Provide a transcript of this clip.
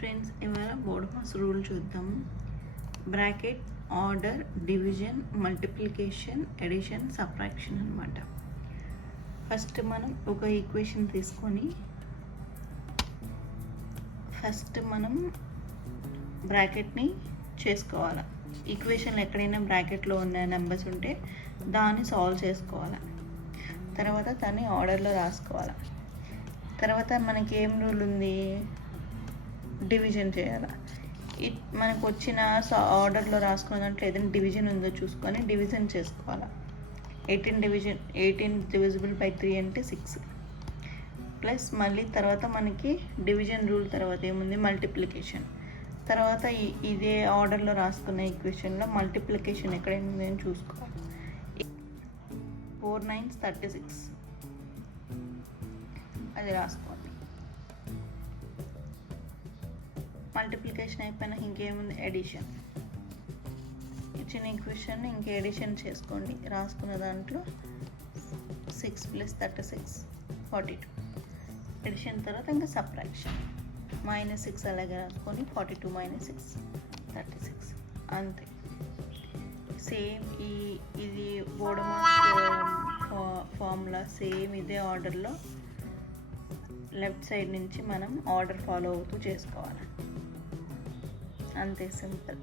Friends, ఇవాళ BODMAS rule చూద్దాము. Bracket, order, division, multiplication, addition, subtraction అనమాట. ఫస్ట్ మనం ఒక ఈక్వేషన్ తీసుకొని బ్రాకెట్ని చేసుకోవాలి. ఈక్వేషన్లో ఎక్కడైనా బ్రాకెట్లో ఉన్న నెంబర్స్ ఉంటే దాన్ని సాల్వ్ చేసుకోవాలి. తర్వాత దాన్ని ఆర్డర్లో రాసుకోవాలి. తర్వాత మనకి ఏం రూల్ ఉంది, డివిజన్ చేయాలి. మనకు వచ్చిన ఆర్డర్లో రాసుకున్న దాంట్లో ఏదైనా డివిజన్ ఉందో చూసుకొని డివిజన్ చేసుకోవాలి. 18 డివిజిబుల్ బై 3 అంటే 6 ప్లస్ మళ్ళీ తర్వాత మనకి డివిజన్ రూల్ తర్వాత ఏముంది, మల్టిప్లికేషన్. తర్వాత ఇదే ఆర్డర్లో రాసుకున్న ఈక్వేషన్లో మల్టిప్లికేషన్ ఎక్కడైనా ఉందని చూసుకోవాలి. 4 9 36 అది రాసుకోండి. మల్టిప్లికేషన్ అయిపోయినా ఇంకేముంది, ఎడిషన్. ఇచ్చిన ఈక్వేషన్ ఇంకా ఎడిషన్ చేసుకోండి. రాసుకున్న దాంట్లో 6 + 36 42. ఎడిషన్ తర్వాత ఇంకా సబ్ట్రాక్షన్, -6 అలాగే రాసుకొని 42 - 6 36 అంతే. సేమ్ ఇది బోర్డ్మాస్ ఫార్ములా సేమ్ ఇదే ఆర్డర్లో లెఫ్ట్ సైడ్ నుంచి మనం ఆర్డర్ ఫాలో అవుతూ చేసుకోవాలి. అంతే, సింపుల్.